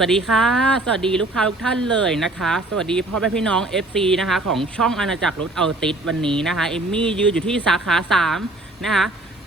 สวัสดีค่ะ สวัสดีลูกค้าทุกท่านเลยนะคะ สวัสดีพ่อแม่พี่น้อง FC นะคะ ของช่องอาณาจักรรถเอาติดวันนี้นะคะ เอมมี่ยืนอยู่ที่สาขา 3 นะคะ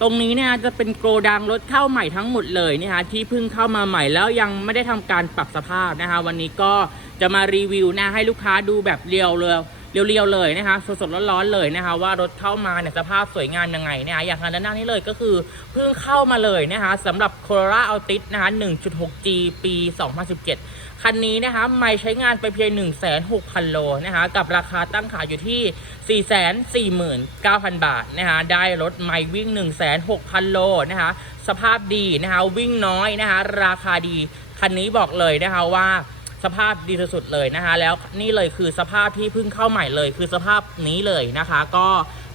ตรงนี้เนี่ยจะเป็นโกดังรถเข้าใหม่ทั้งหมดเลยนะคะ ที่เพิ่งเข้ามาใหม่แล้วยังไม่ได้ทำการปรับสภาพนะคะ วันนี้ก็จะมารีวิวนะให้ลูกค้าดูแบบเรียวเลย เรียวๆเลยนะคะสดๆร้อนๆเลยนะคะว่ารถเข้ามาเนี่ยสภาพสวยงามยังไงนะคะอย่างคันด้านหน้านี้เลยก็คือเพิ่งเข้ามาเลยนะคะสำหรับ Corolla Altis นะคะ 1.6G ปี 2017 คันนี้นะคะไม่ใช้งานไปเพียง 1,600,000โลนะคะกับราคาตั้งขายอยู่ที่ 449,000 บาทนะคะได้รถไม่วิ่ง 1,600,000โลนะคะสภาพดีนะคะวิ่งน้อยนะคะราคาดี คันนี้บอกเลยนะคะว่า สภาพดีสุดๆเลยนะคะ แล้วนี่เลยคือสภาพที่เพิ่งเข้าใหม่เลย คือสภาพนี้เลยนะคะ ก็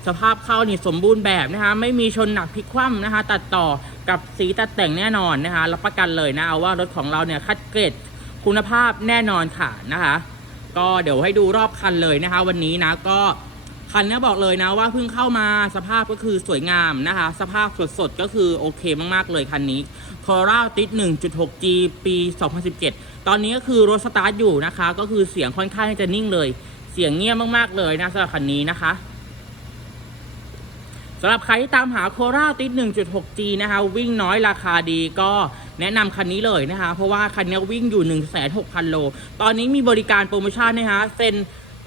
สภาพเข้านี่สมบูรณ์แบบนะคะ ไม่มีชนหนักพลิกคว่ำนะคะ ตัดต่อกับสีตัดแต่งแน่นอนนะคะรับประกันเลยนะเอาว่ารถของเราเนี่ยคัดเกรดคุณภาพแน่นอนค่ะนะคะ ก็เดี๋ยวให้ดูรอบคันเลยนะคะ วันนี้นะก็ คันเนี้ยบอกเลยนะว่าเพิ่งเข้ามาสภาพก็คือสวยงามนะคะ สภาพสดๆ ก็คือโอเคมากๆเลยคันนี้ c o r a ติด 1.6G ปี 2017 ตอนนี้ก็คือรถสตาร์ทอยู่นะคะ ก็คือเสียงค่อนข้างจะนิ่งเลย เสียงเงียบมากๆเลยนะสำหรับคันนี้นะคะสำหรับใครที่ตามหา c o r a ติด 1.6G นะคะ วิ่งน้อยราคาดีก็แนะนำคันนี้เลยนะคะ เพราะว่าคันนี้วิ่งอยู่ 16,000 โล ตอนนี้มีบริการโปรโมชั่นนะคะเซ็น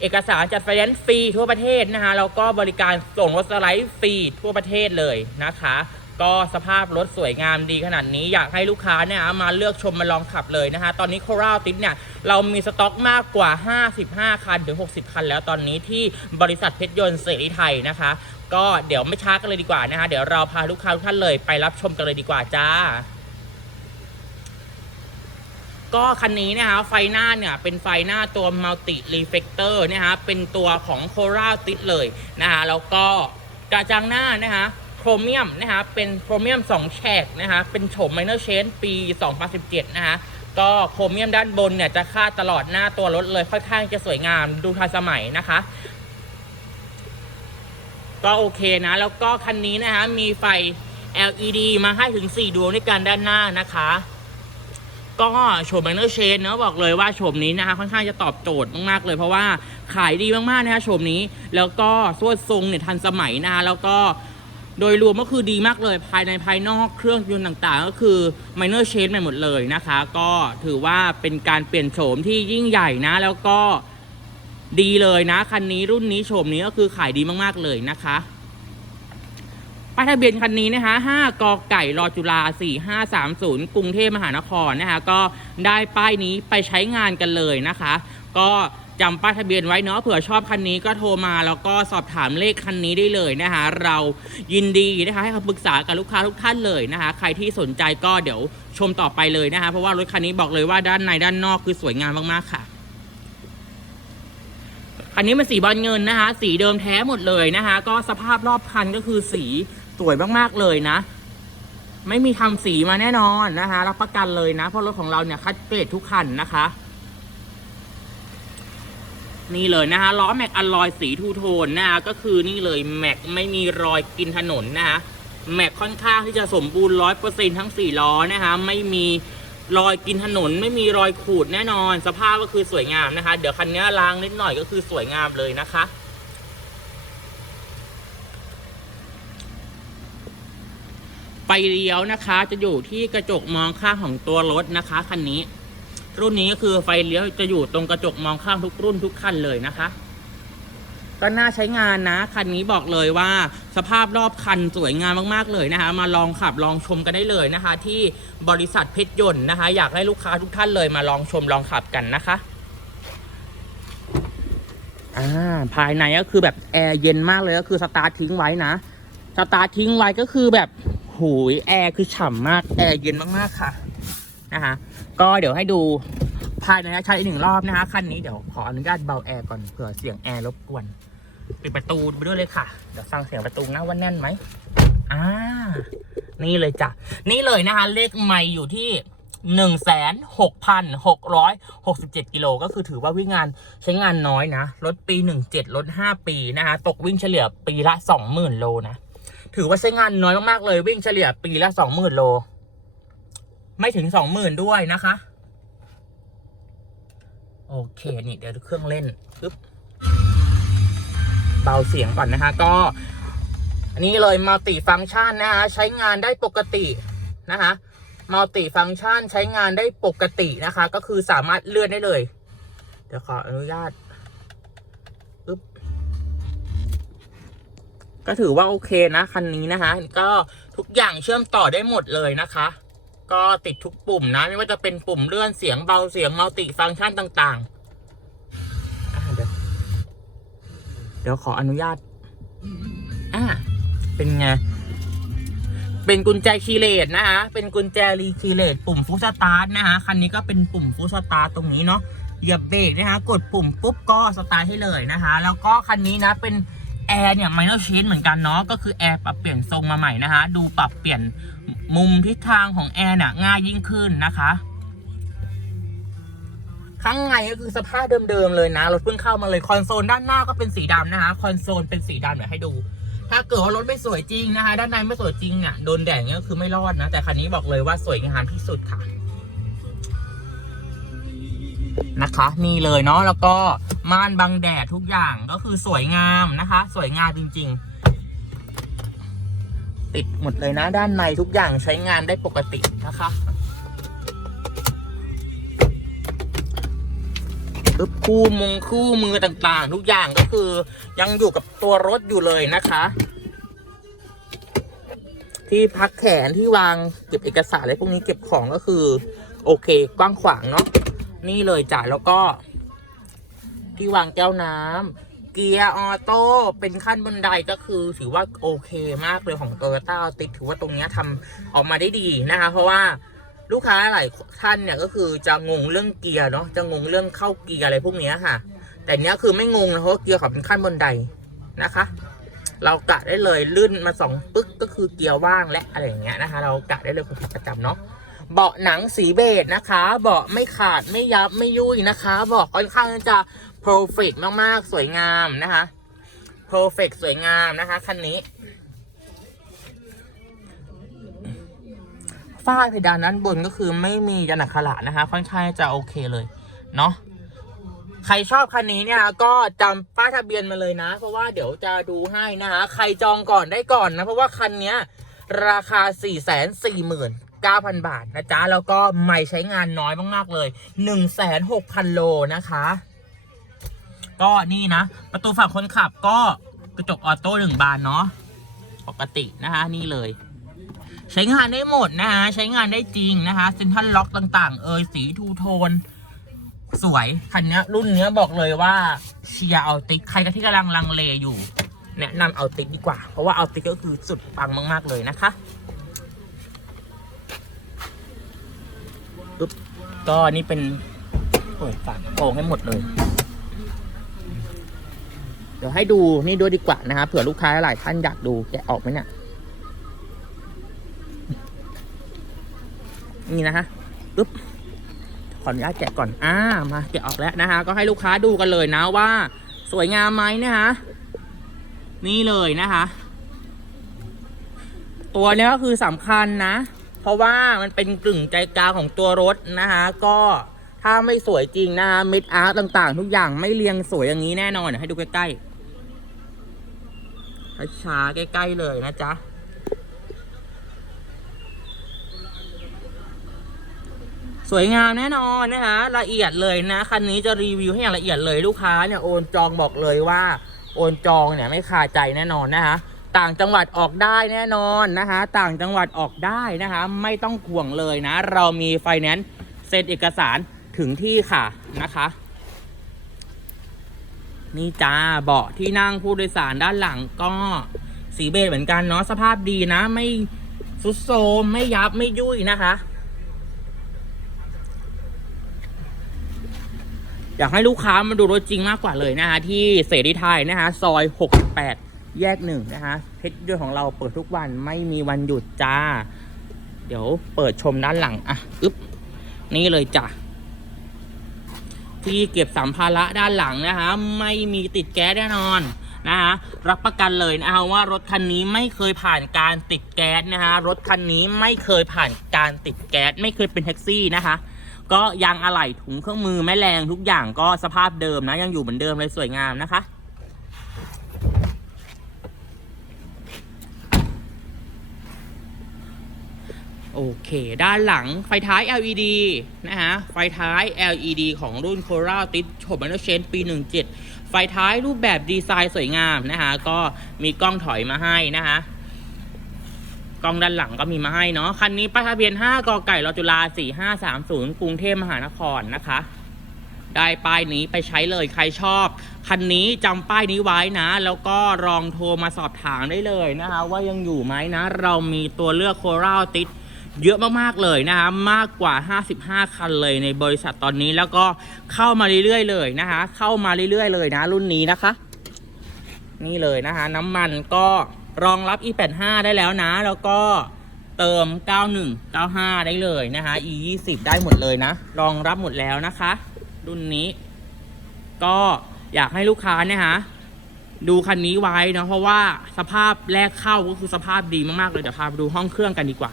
เอกสารจัดไฟแนนซ์ฟรีทั่วประเทศนะคะแล้วก็บริการส่งรถสไลด์ฟรีทั่วประเทศเลยนะคะ ก็สภาพรถสวยงามดีขนาดนี้อยากให้ลูกค้าเนี่ยมาเลือกชมมาลองขับเลยนะคะ ตอนนี้โคราติสเนี่ยเรามีสต็อกมากกว่า 55 คันถึง 60 คันแล้วตอนนี้ที่บริษัทเพชรยนต์เสรีไทยนะคะ ก็เดี๋ยวไม่ช้ากันเลยดีกว่านะคะเดี๋ยวเราพาลูกค้าทุกท่านเลยไปรับชมกันเลยดีกว่าจ้า ก็คันนี้นะคะไฟหน้าเนี่ยเป็นไฟหน้าตัว Multi Reflector นะคะเป็นตัวของ c o r a ติดเลยนะคะแล้วก็กระจังหน้านะคะโครเมียมนะคะเป็นโครเมียม2แฉกนะคะเป็นโฉม Minor Change ปี 2017 นะคะก็โครเมียมด้านบนเนี่ยจะคาดตลอดหน้าตัวรถเลยค่อนข้างจะสวยงามดูทันสมัยนะคะ ก็โอเคนะ แล้วก็คันนี้นะคะมีไฟ LED มาให้ถึง 4 ดวงด้วยกันด้านหน้านะคะ ก็โฉมแบนเนอร์เชนเนาะบอกเลยว่าโฉมนี้นะคะค่อนข้างจะตอบโจทย์มากๆเลย เพราะว่าขายดีมากๆนะคะโฉมนี้ แล้วก็สวดทรงเนี่ยทันสมัยนะคะแล้วก็โดยรวมก็คือดีมากเลยภายในภายนอกเครื่องยนต์ต่างๆ ก็คือ minor change ใหม่หมดเลยนะคะ ก็ถือว่าเป็นการเปลี่ยนโฉมที่ยิ่งใหญ่นะ แล้วก็ดีเลยนะ คันนี้รุ่นนี้โฉมนี้ก็คือขายดีมากๆเลยนะคะ ป้ายทะเบียนคันนี้นะคะ5กอไก่รอจุฬา4530 กรุงเทพมหานครนะคะก็ได้ป้ายนี้ไปใช้งานกันเลยนะคะ ก็จำป้ายทะเบียนไว้เนาะเผื่อชอบคันนี้ก็โทรมาแล้วก็สอบถามเลขคันนี้ได้เลยนะคะเรายินดีนะคะให้คำปรึกษากับลูกค้าทุกท่านเลยนะคะ ใครที่สนใจก็เดี๋ยวชมต่อไปเลยนะคะ เพราะว่ารถคันนี้บอกเลยว่าด้านในด้านนอกคือสวยงามมากๆค่ะคันนี้เป็นสีบอลเงินนะคะ สีเดิมแท้หมดเลยนะคะ ก็สภาพรอบคันก็คือสี สวยมากๆเลยนะ ไม่มีทำสีมาแน่นอนนะคะ รับประกันเลยนะ เพราะรถของเราเนี่ยคัดเกรดทุกคันนะคะ นี่เลยนะคะล้อแม็กอลลอยสีทูโทนนะคะก็คือนี่เลยแม็กไม่มีรอยกินถนนนะคะแม็กค่อนข้างที่จะสมบูรณ์ร้อยเปอร์เซ็นทั้งสี่ล้อนะคะไม่มีรอยกินถนนไม่มีรอยขูดแน่นอน สภาพก็คือสวยงามนะคะ เดี๋ยวคันนี้ล้างนิดหน่อยก็คือสวยงามเลยนะคะ ฟเลี้ยวนะคะ จะอยู่ที่กระจกมองข้างของตัวรถนะคะคันนี้ รุ่นนี้ก็คือไฟเลี้ยวจะอยู่ตรงกระจกมองข้างทุกรุ่นทุกคันเลยนะคะ ก็น่าใช้งานนะคันนี้บอกเลยว่า สภาพรอบคันสวยงามมากๆเลยนะคะ มาลองขับลองชมกันได้เลยนะคะ ที่บริษัทเพชรยนต์นะคะ อยากให้ลูกค้าทุกท่านเลยมาลองชมลองขับกันนะคะอ่าภายในก็คือแบบแอร์เย็นมากเลยก็คือสตาร์ททิ้งไว้นะสตาร์ททิ้งไว้ก็คือแบบ หูยแอร์คือฉ่ำมากแอร์เย็นมากๆค่ะนะคะก็เดี๋ยวให้ดูภายในนะใช้อีกหนึ่งรอบนะคะคันนี้เดี๋ยวขออนุญาตเบาแอร์ก่อนเผื่อเสียงแอร์รบกวนปิดประตูไปด้วยเลยค่ะ เดี๋ยวฟังเสียงประตูนะว่าแน่นไหมอ่านี่เลยจ้ะนี่เลยนะคะ เลขไม่อยู่ที่หนึ่งแสนหกพันหกร้อยหกสิบเจ็ดกิโลก็คือถือว่าวิ่งงานใช้งานน้อยนะ รถปีหนึ่งเจ็ดรถห้าปีนะคะ ตกวิ่งเฉลี่ยปีละสองหมื่นโลนะ ถือว่าใช้งานน้อยมากๆเลย วิ่งเฉลี่ยปีละสองหมื่นโล ไม่ถึงสองหมื่นด้วยนะคะ โอเคนี่เดี๋ยวเครื่องเล่นปึ๊บเบาเสียงก่อนนะคะ ก็ อันนี้เลยมัลติฟัง c t ชันนะคะใช้งานได้ปกตินะคะมัลติฟัง c t ชันใช้งานได้ปกตินะคะ ก็คือสามารถเลื่อนได้เลย เดี๋ยวขออนุญาต ก็ถือว่าโอเคนะคันนี้นะคะก็ทุกอย่างเชื่อมต่อได้หมดเลยนะคะ ก็ติดทุกปุ่มนะ ไม่ว่าจะเป็นปุ่มเลื่อนเสียงเบาเสียงมัลติฟังก์ชันต่างๆเดี๋ยวเดี๋ยวขออนุญาตอ่าเป็นไงเป็นกุญแจคีเลสนะคะเป็นกุญแจรีคีเลสปุ่มฟุตสตาร์ทนะคะคันนี้ก็เป็นปุ่มฟุตสตาร์ทตรงนี้เนาะเหยียบเบรกนะคะกดปุ่มปุ๊บก็สตาร์ทให้เลยนะคะ แล้วก็คันนี้นะเป็น แอร์เนี่ยไมเนอร์ช n นเหมือนกันเนาะก็คือแอร์ปรับเปลี่ยนทรงมาใหม่นะคะดูปรับเปลี่ยนมุมทิศทางของแอร์เนี่ยง่ายยิ่งขึ้นนะคะข้างในก็คือสภาพเดิมๆเลยนะรถเพิ่งเข้ามาเลยคอนโซลด้านหน้าก็เป็นสีดำนะคะคอนโซลเป็นสีดำเดี๋ยวให้ดู ถ้าเกิดว่ารถไม่สวยจริงนะคะ ด้านในไม่สวยจริงอะโดนแดดเนี้ยก็คือไม่รอดนะ แต่คันนี้บอกเลยว่าสวยงามที่สุดค่ะ นะคะนี่เลยเนาะแล้วก็ม่านบังแดดทุกอย่างก็คือสวยงามนะคะ สวยงามจริง ๆ ติดหมดเลยนะด้านในทุกอย่างใช้งานได้ปกตินะคะึบคู่มงคู่มือต่างๆ ทุกอย่างก็คือยังอยู่กับตัวรถอยู่เลยนะคะ ที่พักแขนที่วางเก็บเอกสารอะไรพวกนี้เก็บของก็คือ โอเค กว้างขวางเนาะ นี่เลยจ้ะแล้วก็ ที่วางแก้วน้ำเกียร์ออโต้เป็นขั้นบันไดก็คือถือว่าโอเคมากเลยของโตโยต้าติดถือว่าตรงนี้ทำออกมาได้ดีนะคะ เพราะว่าลูกค้าหลายท่านเนี่ยก็คือจะงงเรื่องเกียร์เนาะจะงงเรื่องเข้าเกียร์อะไรพวกนี้ค่ะ แต่เนี้ยคือไม่งงนะเพราะเกียร์เขาเป็นขั้นบนไดนะคะ เรากะได้เลยลื่นมาสองปึ๊กก็คือเกียร์ว่างและอะไรอย่างเงี้ยนะคะ เรากะได้เลยคนขับประจำเนาะ เบาะหนังสีเบจนะคะ เบาะไม่ขาดไม่ยับไม่ยุ่ยนะคะเบาะค่อนข้างจะ perfect มากๆ สวยงามนะคะ perfect สวยงามนะคะคันนี้ฝ้าเพดานด้านบนก็คือไม่มียันอักขระนะคะ ค่อนข้างจะโอเคเลยเนาะใครชอบคันนี้เนี่ยก็จำป้ายทะเบียนมาเลยนะ เพราะว่าเดี๋ยวจะดูให้นะคะ ใครจองก่อนได้ก่อนนะ เพราะว่าคันเนี้ยราคา 4 4 9 0 0 0 บาทนะจ๊ะ แล้วก็ไม่ใช้งานน้อยมาก ๆ เลย 16,000 โลนะคะ ก็นี่นะ ประตูฝั่งคนขับก็กระจกออโต้หนึ่งบานเนาะปกตินะคะนี่เลย ใช้งานได้หมดนะฮะใช้งานได้จริงนะคะเซ็นทรัลล็อกต่างๆ เอยสีทูโทน สวย คันนี้รุ่นเนี้ยบอกเลยว่าเชียร์เอาติกใครก็ที่กำลังลังเลอยู่ แนะนำเอาติกดีกว่า เพราะว่าเอาติกก็คือสุดปังมาก ๆ เลยนะคะปึ๊บ ก็นี่เป็นเปิดฝากโปรงให้หมดเลย เดี๋ยวให้ดูนี่ด้วยดีกว่านะคะเผื่อลูกค้าหลายท่านอยากดูแกะออกไหมเนี่ยนี่นะฮะปึ๊บขออนุญาตแกะก่อนอ่ามาแกะออกแล้วนะคะก็ให้ลูกค้าดูกันเลยนะว่า สวยงามไหมนะคะนี่เลยนะคะตัวนี้ก็คือสำคัญนะ เพราะว่ามันเป็นกึ่งใจกลางของตัวรถนะคะก็ถ้าไม่สวยจริงนะคะมิดอาร์ตต่างๆ ทุกอย่างไม่เรียงสวยอย่างนี้แน่นอนเดี๋ยวให้ดูใกล้ๆช้าๆใกล้ๆเลยนะจ๊ะสวยงามแน่นอนนะคะละเอียดเลยนะคันนี้จะรีวิวให้อย่างละเอียดเลยลูกค้าเนี่ยโอนจองบอกเลยว่า โอนจองเนี่ยไม่คาใจแน่นอนนะคะ ต่างจังหวัดออกได้แน่นอนนะคะต่างจังหวัดออกได้นะคะไม่ต้องห่วงเลยนะ เรามีไฟแนนซ์เซ็นเอกสารถึงที่ค่ะนะคะ นี่จ้าเบาะที่นั่งผู้โดยสารด้านหลังก็สีเบจเหมือนกันเนาะสภาพดีนะ ไม่สุดโทมไม่ยับไม่ยุ่ยนะคะ อยากให้ลูกค้ามาดูรถจริงมากกว่าเลยนะคะที่เสรีไทยนะคะซอย 68 แยกหนึ่งนะคะเพชรด้วยของเราเปิดทุกวันไม่มีวันหยุดจ้า เดี๋ยวเปิดชมด้านหลังอะอึ๊บนี่เลยจ้ะที่เก็บสัมภาระด้านหลังนะคะไม่มีติดแก๊สแน่นอนนะคะรับประกันเลยนะคะว่ารถคันนี้ไม่เคยผ่านการติดแก๊สนะคะรถคันนี้ไม่เคยผ่านการติดแก๊สไม่เคยเป็นแท็กซี่นะคะก็ยางอะไหล่ถุงเครื่องมือแม่แรงทุกอย่างก็สภาพเดิมนะยังอยู่เหมือนเดิมเลยสวยงามนะคะ โอเค ด้านหลังไฟท้าย LED นะฮะ ไฟท้าย LED ของรุ่น Cora ติดโฉบ Banner Chain ปี 17 ไฟท้ายรูปแบบดีไซน์สวยงามนะฮะ ก็มีกล้องถอยมาให้นะฮะ กล้องด้านหลังก็มีมาให้เนาะ คันนี้ป้ายทะเบียน 5 กไก่รอจุฬา4530 กรุงเทพมหานครนะคะได้ป้ายนี้ไปใช้เลยใครชอบ คันนี้จำป้ายนี้ไว้นะ แล้วก็ลองโทรมาสอบถามได้เลยนะคะ ว่ายังอยู่ไหมนะ เรามีตัวเลือกโคราลติด เยอะมากๆเลยนะคะมากกว่า 55 คันเลยในบริษัทตอนนี้แล้วก็เข้ามาเรื่อยๆเลยนะคะเข้ามาเรื่อยๆเลยนะ รุ่นนี้นะคะ นี่เลยนะคะน้ำมันก็รองรับ e85 ได้แล้วนะ แล้วก็เติม 91 95 ได้เลยนะคะ e20 ได้หมดเลยนะ รองรับหมดแล้วนะคะ รุ่นนี้ ก็อยากให้ลูกค้าเนี่ยฮะดูคันนี้ไว้เนาะเพราะว่าสภาพแรกเข้าก็คือสภาพดีมาก ๆ เลยเดี๋ยวพาไปดูห้องเครื่องกันดีกว่า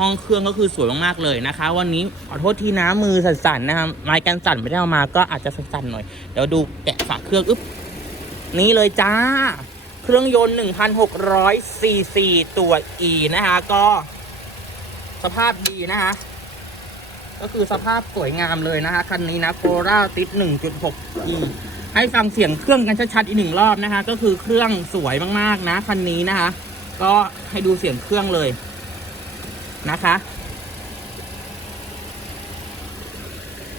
ห้องเครื่องก็คือสวยมากๆเลยนะคะ วันนี้ขอโทษทีนะมือสั่นๆนะครับไม้กันสั่นไม่ได้เอามาก็อาจจะสั่นๆหน่อยเดี๋ยวดูแกะฝาเครื่องอึ๊บนี่เลยจ้า เครื่องยนต์ 1,600ซีซีตัว E นะคะก็สภาพดีนะคะก็คือสภาพสวยงามเลยนะคะคันนี้นะโคราติด 1.6 E ให้ฟังเสียงเครื่องกันชัดๆอีกหนึ่งรอบนะคะ ก็คือเครื่องสวยมากๆนะคันนี้นะคะ ก็ให้ดูเสียงเครื่องเลย นะคะ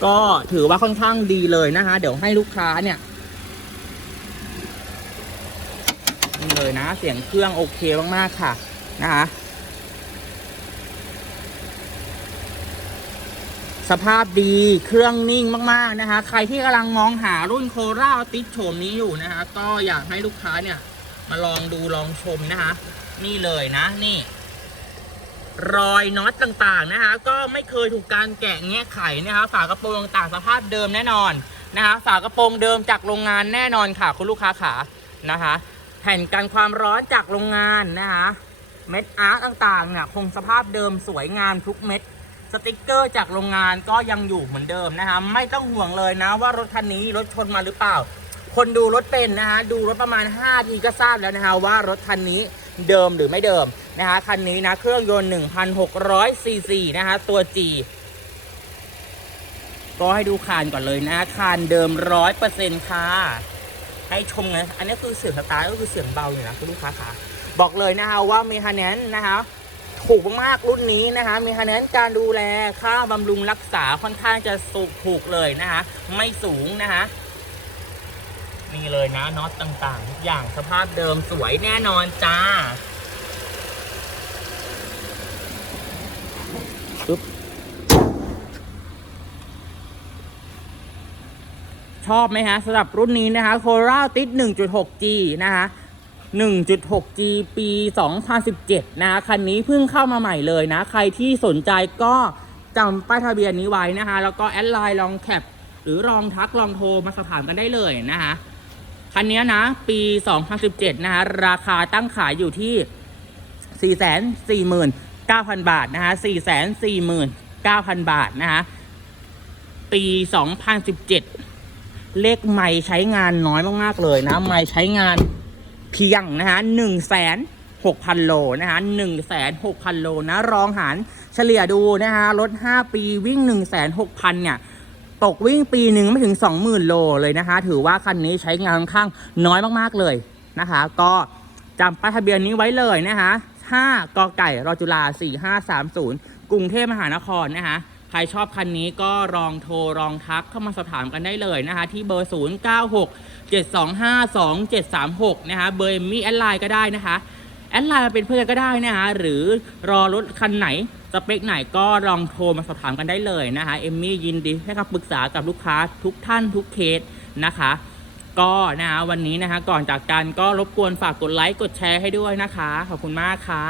ก็ถือว่าค่อนข้างดีเลยนะคะ เดี๋ยวให้ลูกค้าเนี่ยนี่เลยนะ เสียงเครื่องโอเคมาก ๆ ค่ะ นะคะสภาพดีเครื่องนิ่งมาก ๆ นะคะ ใครที่กำลังมองหารุ่นโคราติดโฉมนี้อยู่นะคะ ก็อยากให้ลูกค้าเนี่ย มาลองดูลองชมนะคะ นี่เลยนะนี่ รอยน็อตต่างๆนะคะก็ไม่เคยถูกการแกะแงะไขนะคะฝากระโปรงต่างสภาพเดิมแน่นอนนะคะฝากระโปรงเดิมจากโรงงานแน่นอนค่ะ คุณลูกค้าขานะคะแผ่นกันความร้อนจากโรงงานนะคะเม็ดอาร์ตต่างๆเนี่ยคงสภาพเดิมสวยงามทุกเม็ดสติกเกอร์จากโรงงานก็ยังอยู่เหมือนเดิมนะคะไม่ต้องห่วงเลยนะว่ารถคันนี้รถชนมาหรือเปล่า คนดูรถเป็นนะคะดูรถประมาณ5ทีก็ทราบแล้วนะคะว่ารถคันนี้ เดิมหรือไม่เดิมนะคะคันนี้นะเครื่องยนต์1,600ซีซีนะคะตัว G ก็ให้ดูคานก่อนเลยนะคานเดิม100%ค่ะ ให้ชมนะอันนี้คือเสียงสตาร์ทก็คือเสียงเบาอยู่นะคุณลูกค้าค่ะ บอกเลยนะคะว่ามีคะแนนนะคะถูกมากรุ่นนี้นะคะมีคะแนนการดูแลค่าบำรุงรักษาค่อนข้างจะสูงถูกเลยนะคะไม่สูงนะคะ นี่เลยนะน็อตต่างๆทุกอย่างสภาพเดิมสวยแน่นอนจ้าปึ๊บชอบไหมฮะสำหรับรุ่นนี้นะคะโคราติด 1.6G นะคะ 1.6G ปี 2017 นะคะคันนี้เพิ่งเข้ามาใหม่เลยนะ ใครที่สนใจก็จำป้ายทะเบียนนี้ไว้นะคะ แล้วก็แอดไลน์ลองแคปหรือลองทักลองโทรมาสอบถามกันได้เลยนะคะ คันนี้นะ ปี 2017 นะคะราคาตั้งขายอยู่ที่ 449,000 บาทนะคะ449,000 บาทนะคะปี 2017 เลขไม่ใช้งานน้อยมาก ๆ เลยนะไม่ใช้งานเพียงนะคะ1,600,000โลนะคะ1,600,000 โลนะรองหารเฉลี่ยดูนะคะรถ 5 ปีวิ่ง 1,600,000เนี่ย ตกวิ่งปีหนึ่งไม่ถึง 20,000 โลเลยนะคะ ถือว่าคันนี้ใช้งานค่อนข้างน้อยมากๆเลยนะคะ ก็จำป้ายทะเบียนนี้ไว้เลยนะคะ 5กไก่รอจุฬา4530 กรุงเทพมหานครนะคะใครชอบคันนี้ก็ลองโทรลองทักเข้ามาสอบถามกันได้เลยนะคะ ที่เบอร์ 096 725 2736 นะคะเบอร์มมี่แอดไลน์ก็ได้นะคะ แอดไลน์มาเป็นเพื่อนก็ได้นะคะหรือรอรถคันไหน สเปคไหนก็ลองโทรมาสอบถามกันได้เลยนะคะเอมมี่ยินดีให้คำปรึกษากับลูกค้าทุกท่านทุกเคสนะคะ ก็นะคะวันนี้นะคะก่อนจากกันก็รบกวนฝากกดไลค์กดแชร์ให้ด้วยนะคะ ขอบคุณมากค่ะ